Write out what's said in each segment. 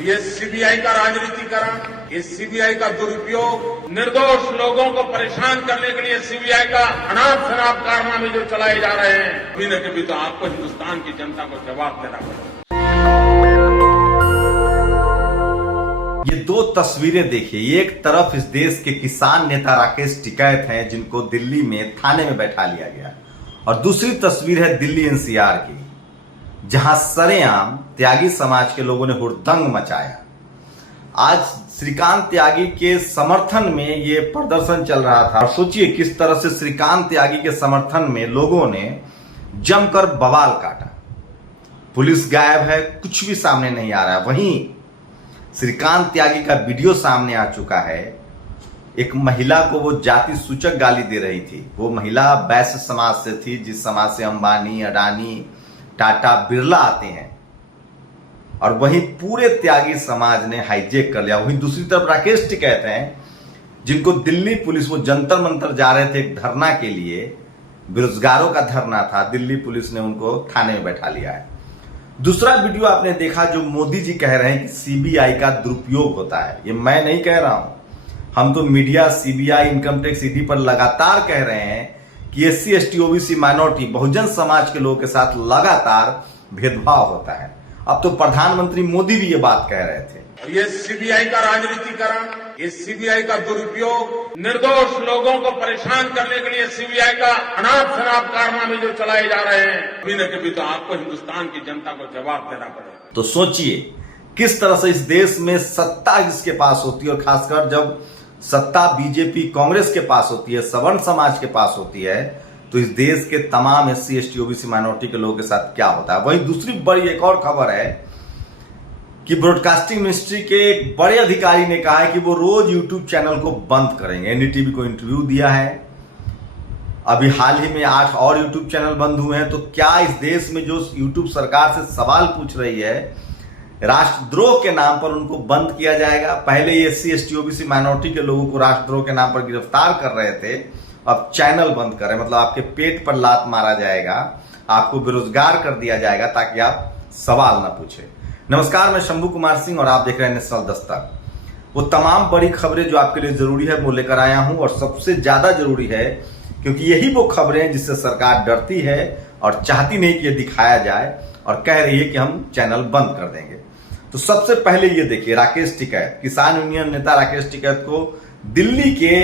ये सीबीआई का राजनीतिकरण, ये सीबीआई का दुरुपयोग, निर्दोष लोगों को परेशान करने के लिए सीबीआई का अनाप शनाप कारनामे जो चलाए जा रहे हैं, कभी न कभी तो आपको हिन्दुस्तान की जनता को जवाब देना पड़ेगा। ये दो तस्वीरें देखिए। एक तरफ इस देश के किसान नेता राकेश टिकैत हैं, जिनको दिल्ली में थाने में बैठा लिया गया, और दूसरी तस्वीर है दिल्ली एनसीआर की, जहां सरेआम त्यागी समाज के लोगों ने हुड़दंग मचाया। आज श्रीकांत त्यागी के समर्थन में ये प्रदर्शन चल रहा था, और सोचिए किस तरह से श्रीकांत त्यागी के समर्थन में लोगों ने जमकर बवाल काटा। पुलिस गायब है, कुछ भी सामने नहीं आ रहा है। वहीं श्रीकांत त्यागी का वीडियो सामने आ चुका है। एक महिला को वो जाति सूचक गाली दे रही थी। वो महिला वैश्य समाज से थी, जिस समाज से अंबानी, अडानी, टाटा, बिरला आते हैं, और वहीं पूरे त्यागी समाज ने हाईजेक कर लिया। वहीं दूसरी तरफ राकेश टिकैत हैं, जिनको दिल्ली पुलिस, वो जंतर मंतर जा रहे थे एक धरना के लिए, बेरोजगारों का धरना था, दिल्ली पुलिस ने उनको थाने में बैठा लिया है। दूसरा वीडियो आपने देखा जो मोदी जी कह रहे हैं कि सीबीआई का दुरुपयोग होता है। ये मैं नहीं कह रहा हूं, हम तो media, CBI, income tax, ED पर लगातार कह रहे हैं कि SC, ST, OBC, minority, Bahujan Samaj के लोगों के साथ लगातार भेदभाव होता है। अब तो प्रधानमंत्री मोदी भी ये बात कह रहे थे। ये सीबीआई का राजनीतिकरण, ये सीबीआई का दुरुपयोग, निर्दोष लोगों को परेशान करने के लिए सीबीआई का अनाप शनाप कारनामे जो चलाए जा रहे हैं, कभी न कभी तो आपको हिन्दुस्तान की जनता को जवाब देना पड़ेगा। तो सोचिए किस तरह से इस देश में सत्ता जिसके पास होती है, और खासकर जब सत्ता बीजेपी, कांग्रेस के पास होती है, सवर्ण समाज के पास होती है, तो इस देश के तमाम एससी, एसटी, ओबीसी, माइनॉरिटी के लोगों के साथ क्या होता है। वहीं दूसरी बड़ी एक और खबर है कि ब्रॉडकास्टिंग मिनिस्ट्री के एक बड़े अधिकारी ने कहा है कि वो रोज यूट्यूब चैनल को बंद करेंगे। एनडीटीवी को इंटरव्यू दिया है। अभी हाल ही में 8 और यूट्यूब चैनल बंद हुए हैं। तो क्या इस देश में जो यूट्यूब सरकार से सवाल पूछ रही है, राष्ट्रद्रोह के नाम पर उनको बंद किया जाएगा? पहले ये एससी, एसटी, ओबीसी, माइनॉरिटी के लोगों को राष्ट्रद्रोह के नाम पर गिरफ्तार कर रहे थे, अब चैनल बंद कर रहे हैं। मतलब आपके पेट पर लात मारा जाएगा, आपको बेरोजगार कर दिया जाएगा ताकि आप सवाल न पूछे। नमस्कार, मैं शंभू कुमार सिंह और आप देख रहे हैं नेशनल दस्तक। वो तमाम बड़ी खबरें जो आपके लिए जरूरी है वो लेकर आया हूं, और सबसे ज्यादा जरूरी है क्योंकि यही वो खबरें हैं जिससे सरकार डरती है और चाहती नहीं कि ये दिखाया जाए, और कह रही है कि हम चैनल बंद कर देंगे। तो सबसे पहले ये देखिए, राकेश टिकैत, किसान यूनियन नेता राकेश टिकैत को दिल्ली के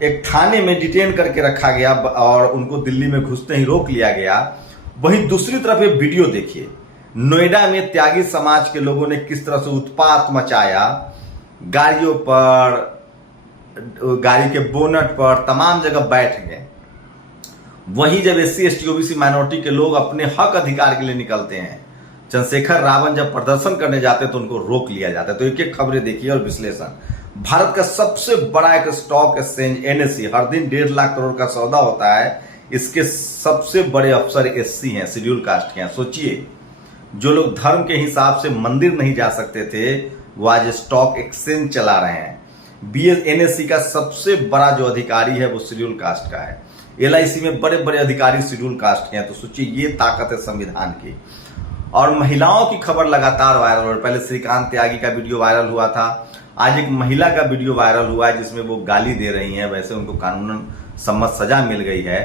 एक थाने में डिटेन करके रखा गया और उनको दिल्ली में घुसते ही रोक लिया गया। वहीं दूसरी तरफ एक वीडियो देखिए, नोएडा में त्यागी समाज के लोगों ने किस तरह से उत्पात मचाया, गाड़ियों पर, गाड़ी के बोनट पर, तमाम जगह बैठ गए। वहीं जब एससी, एसटी, ओबीसी, माइनॉरिटी के लोग अपने हक अधिकार के लिए निकलते हैं, चंद्रशेखर रावण जब प्रदर्शन करने जाते हैं तो उनको रोक लिया जाता है। तो एक एक खबरें देखिए और विश्लेषण। भारत का सबसे बड़ा एक स्टॉक एक्सचेंज एनएसई, हर दिन 1.5 लाख करोड़ का सौदा होता है। इसके सबसे बड़े अफसर एससी हैं, शेड्यूल कास्ट के हैं। सोचिए, जो लोग धर्म के हिसाब से मंदिर नहीं जा सकते थे, वो आज स्टॉक एक्सचेंज चला रहे हैं। एनएसई का सबसे बड़ा जो अधिकारी है वो शेड्यूल कास्ट का है। एलआईसी में बड़े बड़े अधिकारी शेड्यूल कास्ट के हैं। तो सोचिए, ये ताकत है संविधान की। और महिलाओं की खबर लगातार वायरल हो रही है। पहले श्रीकांत त्यागी का वीडियो वायरल हुआ था, आज एक महिला का वीडियो वायरल हुआ है जिसमें वो गाली दे रही हैं। वैसे उनको कानूनन सम्मत सजा मिल गई है।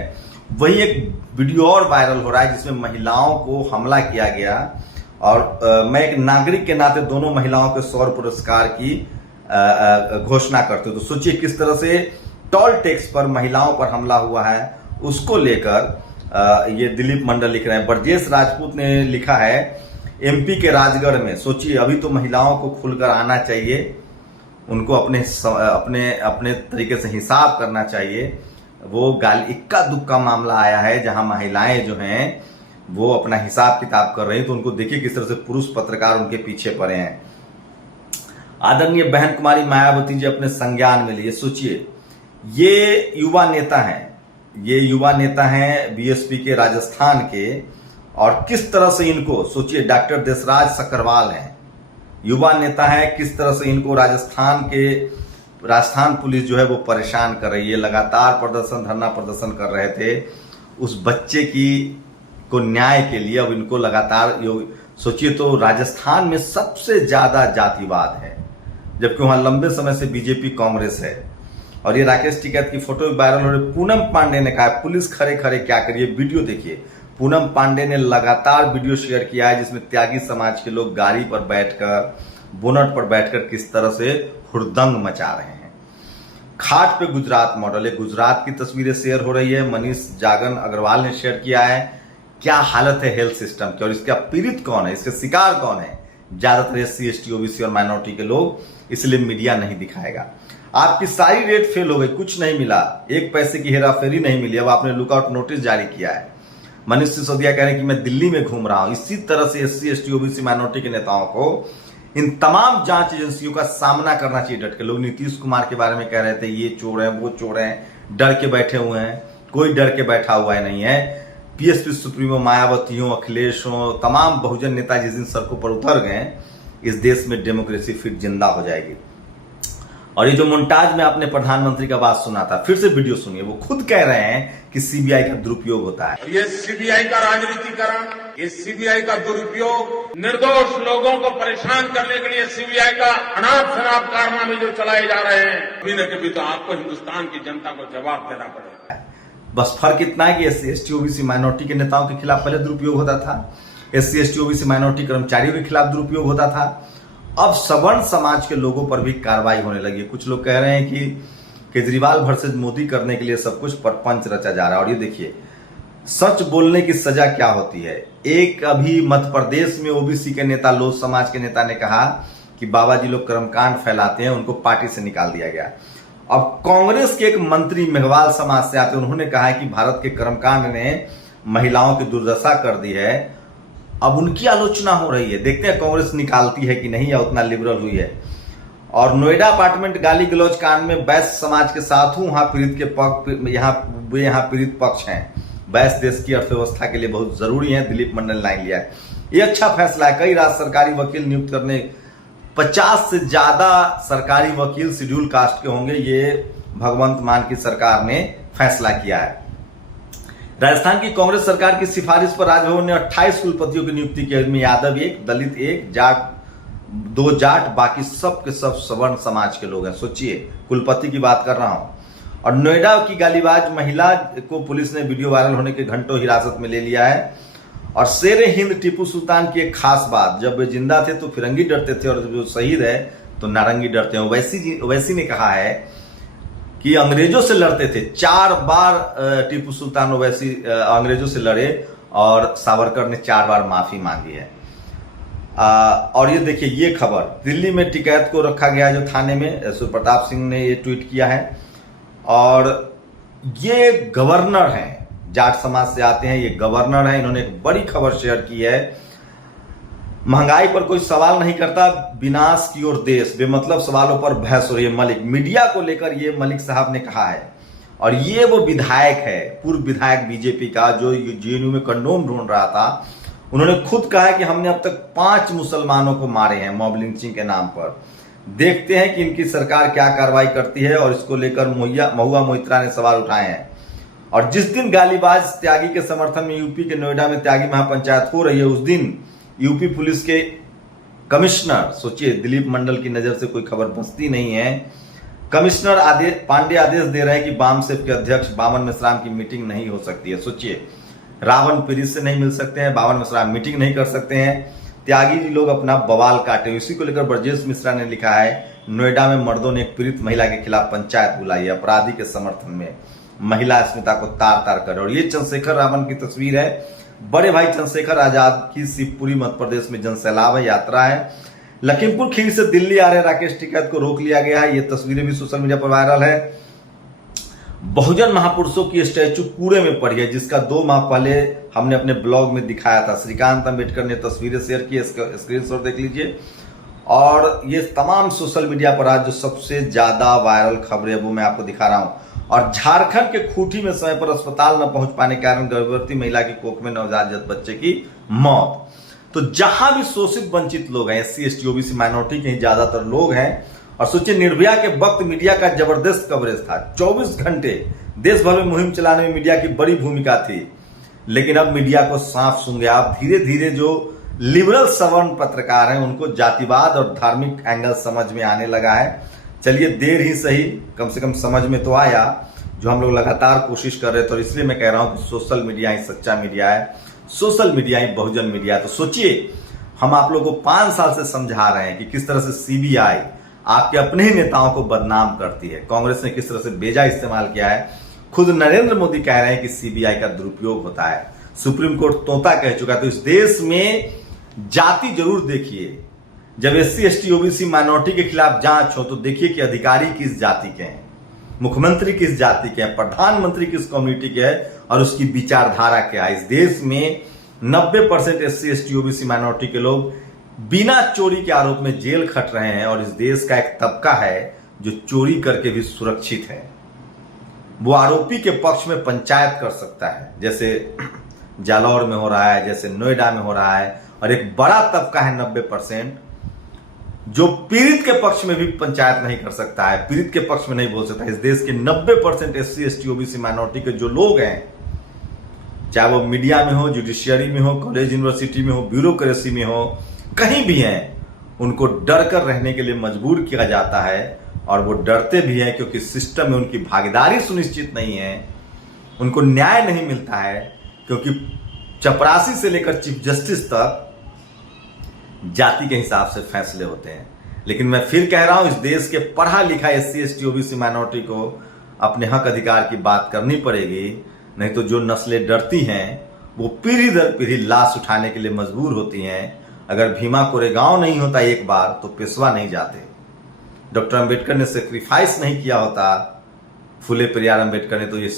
वही एक वीडियो और वायरल हो रहा है जिसमें महिलाओं को हमला किया गया, और मैं एक नागरिक के नाते दोनों महिलाओं के शौर्य पुरस्कार की घोषणा करते हूं। तो सोचिए किस तरह से टोल टैक्स पर महिलाओं पर हमला हुआ है, उसको लेकर ये दिलीप मंडल लिख रहे हैं। ब्रजेश राजपूत ने लिखा है, एमपी के राजगढ़ में, सोचिए, अभी तो महिलाओं को खुलकर आना चाहिए, उनको अपने तरीके से हिसाब करना चाहिए। वो गाली, इक्का दुक्का मामला आया है जहां महिलाएं जो हैं वो अपना हिसाब किताब कर रही हैं। तो उनको देखिए किस तरह से पुरुष पत्रकार उनके पीछे पड़े हैं। आदरणीय बहन कुमारी मायावती जी अपने संज्ञान में लिए। सोचिए, ये युवा नेता हैं, ये युवा नेता हैं बीएसपी के, राजस्थान के, और किस तरह से इनको, सोचिए, डॉक्टर देशराज सक्करवाल हैं, युवा नेता हैं, किस तरह से इनको राजस्थान पुलिस जो है वो परेशान कर रही है। लगातार प्रदर्शन, धरना प्रदर्शन कर रहे थे उस बच्चे को न्याय के लिए। अब इनको लगातार सोचिए, तो राजस्थान में सबसे ज्यादा जातिवाद है, जबकि वहां लंबे समय से बीजेपी कांग्रेस है। और ये राकेश टिकैत की फोटो भी वायरल हो रही। पूनम पांडे ने कहा पुलिस खड़े खड़े क्या करिए, वीडियो देखिए। पूनम पांडे ने लगातार वीडियो शेयर किया है जिसमें त्यागी समाज के लोग गाड़ी पर बैठकर, बोनट पर बैठकर किस तरह से हुड़दंग मचा रहे हैं। खाट पे गुजरात मॉडल है, गुजरात की तस्वीरें शेयर हो रही है। मनीष जागन अग्रवाल ने शेयर किया है। क्या हालत है हेल्थ सिस्टम की, और इसका पीड़ित कौन है, इसके शिकार कौन है? ज्यादातर SC ST OBC और माइनॉरिटी के लोग, इसलिए मीडिया नहीं दिखाएगा। आपकी सारी रेट फेल हो गई, कुछ नहीं मिला, 1 पैसे की हेराफेरी नहीं मिली, अब आपने लुकआउट नोटिस जारी किया है। मनीष सिसोदिया कह रहे हैं कि मैं दिल्ली में घूम रहा हूं। इसी तरह से SC ST OBC माइनॉरिटी के नेताओं को इन तमाम जांच एजेंसियों का सामना करना चाहिए डट के। लोग नीतीश कुमार के बारे में कह रहे थे ये चोर है, वो चोर है, डर के बैठे हुए हैं। कोई डर के बैठा हुआ नहीं है। PSP सुप्रीमो मायावती हो, अखिलेश हो, तमाम बहुजन नेता जिस दिन सड़कों पर उतर गए, इस देश में डेमोक्रेसी फिर जिंदा हो जाएगी। और ये जो मोन्टाज में आपने प्रधानमंत्री का बात सुना था, फिर से वीडियो सुनिए। वो खुद कह रहे हैं कि CBI का दुरुपयोग होता है। ये CBI का राजनीतिकरण, ये CBI का दुरुपयोग, निर्दोष लोगों को परेशान करने के लिए CBI का अनाप शनाप कारनामे जो चलाए जा रहे हैं, कभी न कभी तो आपको हिंदुस्तान की जनता को जवाब देना पड़ेगा। बस फर्क इतना है कि SC ST OBC माइनॉरिटी के नेताओं के खिलाफ पहले दुरुपयोग होता था, SC ST OBC माइनॉरिटी कर्मचारियों के खिलाफ दुरुपयोग होता था। अब सवर्ण समाज के लोगों पर भी कार्रवाई होने लगी है। कुछ लोग कह रहे हैं कि केजरीवाल वर्सेस मोदी करने के लिए सब कुछ परपंच रचा जा रहा है। और ये देखिए, सच बोलने की सजा क्या होती है। एक अभी मध्य प्रदेश में OBC के नेता, लोध समाज के नेता ने कहा कि बाबा जी लोग कर्मकांड फैलाते हैं, उनको पार्टी से निकाल दिया गया। अब कांग्रेस के एक मंत्री मेघवाल समाज से आते, उन्होंने कहा है कि भारत के कर्मकांड ने महिलाओं की दुर्दशा कर दी है। अब उनकी आलोचना हो रही है, देखते हैं कांग्रेस निकालती है कि नहीं, या उतना लिबरल हुई है। और नोएडा अपार्टमेंट गाली गलौज कांड में वैश्य समाज के साथ हूं, वहां पीड़ित के पक्ष, यहाँ पीड़ित पक्ष हैं। वैश्य देश की अर्थव्यवस्था के लिए बहुत जरूरी है, दिलीप मंडल ने लाइन लिया है। ये अच्छा फैसला है। कई राज्य सरकारी वकील नियुक्त करने, 50 से ज्यादा सरकारी वकील शेड्यूल कास्ट के होंगे, ये भगवंत मान की सरकार ने फैसला किया है। राजस्थान की कांग्रेस सरकार की सिफारिश पर राजभवन ने 28 कुलपतियों की नियुक्ति की, जिनमें यादव 1, दलित 1, जाट 2 जाट, बाकी सब के सब सवर्ण समाज के लोग हैं। सोचिए, कुलपति की बात कर रहा हूं। और नोएडा की गालीबाज महिला को पुलिस ने वीडियो वायरल होने के घंटों हिरासत में ले लिया है। और शेर हिंद टीपू सुल्तान की एक खास बात, जब वे जिंदा थे तो फिरंगी डरते थे, और जब वो शहीद है तो नारंगी डरते हैं। ओवैसी ने कहा है कि अंग्रेजों से लड़ते थे। 4 बार टीपू सुल्तान ओवैसी अंग्रेजों से लड़े, और सावरकर ने 4 बार माफी मांगी है। और ये देखिए, ये खबर, दिल्ली में टिकैत को रखा गया जो थाने में, सुप्रताप सिंह ने ये ट्वीट किया है। और ये गवर्नर हैं, जाट समाज से आते हैं, ये गवर्नर हैं। इन्होंने एक बड़ी खबर शेयर की है। महंगाई पर कोई सवाल नहीं करता, विनाश की ओर देश, बेमतलब सवालों पर बहस हो रही है। मलिक, मीडिया को लेकर ये मलिक साहब ने कहा है। और ये वो विधायक है, पूर्व विधायक बीजेपी का, जो JNU में कंडोम ढूंढ रहा था। उन्होंने खुद कहा है कि हमने अब तक 5 मुसलमानों को मारे हैं मॉब लिंचिंग के नाम पर। देखते हैं कि इनकी सरकार क्या कार्रवाई करती है। और इसको लेकर महुआ मोइत्रा ने सवाल उठाए हैं। और जिस दिन गालीबाज त्यागी के समर्थन में यूपी के नोएडा में त्यागी महापंचायत हो रही है, उस दिन यूपी पुलिस के कमिश्नर, सोचिए, दिलीप मंडल की नजर से कोई खबर बसती नहीं है। कमिश्नर पांडे आदेश दे रहे हैं कि बामसेफ के अध्यक्ष बावन मेश्राम की मीटिंग नहीं हो सकती है। सोचिए, रावण पीड़ित से नहीं मिल सकते हैं, बावन मेश्राम मीटिंग नहीं कर सकते हैं, त्यागी जी लोग अपना बवाल काटे। इसी को लेकर ब्रजेश मिश्रा ने लिखा है, नोएडा में मर्दों ने एक पीड़ित महिला के खिलाफ पंचायत बुलाई है, अपराधी के समर्थन में महिला अस्मिता को तार तार कर। और ये चंद्रशेखर रावण की तस्वीर है। बड़े भाई चंद्रशेखर आजाद की शिवपुरी मध्य प्रदेश में जनसैलाब है, यात्रा है। लखीमपुर खीरी से दिल्ली आ रहे राकेश टिकैत को रोक लिया गया है। ये तस्वीरें भी सोशल मीडिया पर वायरल है। बहुजन महापुरुषों की स्टैचू कूड़े में पड़ी है, जिसका 2 माह पहले हमने अपने ब्लॉग में दिखाया था। श्रीकांत अम्बेडकर ने तस्वीरें शेयर की, इसका स्क्रीनशॉट देख लीजिए। और ये तमाम सोशल मीडिया पर आज जो सबसे ज्यादा वायरल खबरें वो मैं आपको दिखा रहा हूं। और झारखंड के खूंटी में समय पर अस्पताल न पहुंच पाने के कारण गर्भवती महिला की कोख में नवजात बच्चे की मौत। तो जहां भी शोषित वंचित लोग हैं, SC ST OBC माइनॉरिटी के ही ज्यादातर लोग हैं। और सोचिए, निर्भया के वक्त मीडिया का जबरदस्त कवरेज था। 24 घंटे देश भर में मुहिम चलाने में मीडिया की बड़ी भूमिका थी। लेकिन अब मीडिया को साफ सूंघ गया। अब धीरे धीरे जो लिबरल सवर्ण पत्रकार हैं उनको जातिवाद और धार्मिक एंगल समझ में आने लगा है। चलिए देर ही सही, कम से कम समझ में तो आया, जो हम लोग लगातार कोशिश कर रहे थे। और इसलिए मैं कह रहा हूं कि सोशल मीडिया ही सच्चा मीडिया है, सोशल मीडिया ही बहुजन मीडिया है। तो सोचिए, हम आप लोगों को 5 साल से समझा रहे हैं कि किस तरह से सीबीआई आपके अपने ही नेताओं को बदनाम करती है, कांग्रेस ने किस तरह से बेजा इस्तेमाल किया है। खुद नरेंद्र मोदी कह रहे हैं कि सीबीआई का दुरुपयोग होता है, सुप्रीम कोर्ट तोता कह चुका है। तो इस देश में जाति जरूर देखिए, जब SC ST OBC माइनॉरिटी के खिलाफ जांच हो तो देखिए कि अधिकारी किस जाति के हैं, मुख्यमंत्री किस जाति के हैं, प्रधानमंत्री किस कम्युनिटी के है और उसकी विचारधारा क्या है। इस देश में 90% SC ST OBC माइनॉरिटी के लोग बिना चोरी के आरोप में जेल खट रहे हैं। और इस देश का एक तबका है जो चोरी करके भी सुरक्षित है, वो आरोपी के पक्ष में पंचायत कर सकता है, जैसे जालौर में हो रहा है, जैसे नोएडा में हो रहा है। और एक बड़ा तबका है 90% जो पीड़ित के पक्ष में भी पंचायत नहीं कर सकता है, पीड़ित के पक्ष में नहीं बोल सकता। इस देश के 90% SC ST OBC माइनॉरिटी के जो लोग हैं, चाहे वो मीडिया में हो, जुडिशियरी में हो, कॉलेज यूनिवर्सिटी में हो, ब्यूरोक्रेसी में हो, कहीं भी हैं, उनको डर कर रहने के लिए मजबूर किया जाता है। और वो डरते भी हैं क्योंकि सिस्टम में उनकी भागीदारी सुनिश्चित नहीं है, उनको न्याय नहीं मिलता है, क्योंकि चपरासी से लेकर चीफ जस्टिस तक जाति के हिसाब से फैसले होते हैं। लेकिन मैं फिर कह रहा हूं, इस देश के पढ़ा लिखा SC ST OBC माइनॉरिटी को अपने हक अधिकार की बात करनी पड़ेगी, नहीं तो जो नस्लें डरती हैं वो पीढ़ी दर पीढ़ी लाश उठाने के लिए मजबूर होती हैं। अगर भीमा कोरेगांव नहीं होता एक बार तो पेशवा नहीं जाते, डॉक्टर अंबेडकर ने सेक्रीफाइस नहीं किया होता, फुले पेरियार अंबेडकर ने, तो ये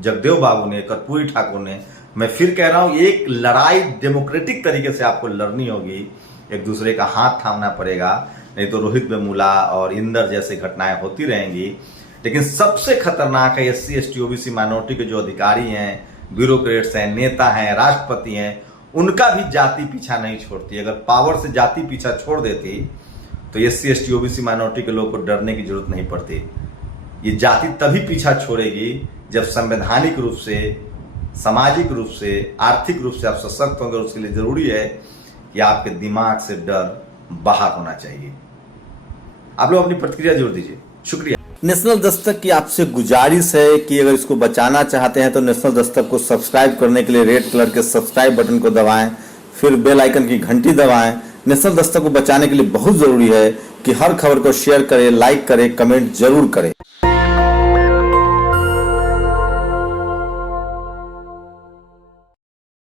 जगदेव बाबू ने, कर्पूरी ठाकुर ने। मैं फिर कह रहा हूं, एक लड़ाई डेमोक्रेटिक तरीके से आपको लड़नी होगी, एक दूसरे का हाथ थामना पड़ेगा, नहीं तो रोहित वेमुला और इंदर जैसे घटनाएं होती रहेंगी। लेकिन सबसे खतरनाक है SC ST OBC माइनॉरिटी के जो अधिकारी हैं, ब्यूरोक्रेट्स हैं, नेता हैं, राष्ट्रपति हैं, उनका भी जाति पीछा नहीं छोड़ती। अगर पावर से जाति पीछा छोड़ देती तो SC ST OBC माइनॉरिटी के लोगों को डरने की जरूरत नहीं पड़ती। ये जाति तभी पीछा छोड़ेगी जब संवैधानिक रूप से, सामाजिक रूप से, आर्थिक रूप से आप सशक्त होंगे। उसके लिए जरूरी है कि आपके दिमाग से डर बाहर होना चाहिए। आप लोग अपनी प्रतिक्रिया जरूर दीजिए। शुक्रिया। नेशनल दस्तक की आपसे गुजारिश है कि अगर इसको बचाना चाहते हैं तो नेशनल दस्तक को सब्सक्राइब करने के लिए रेड कलर के सब्सक्राइब बटन को दबाएं, फिर बेल आइकन की घंटी दबाएं। नेशनल दस्तक को बचाने के लिए बहुत जरूरी है कि हर खबर को शेयर करें, लाइक करें, कमेंट जरूर करें।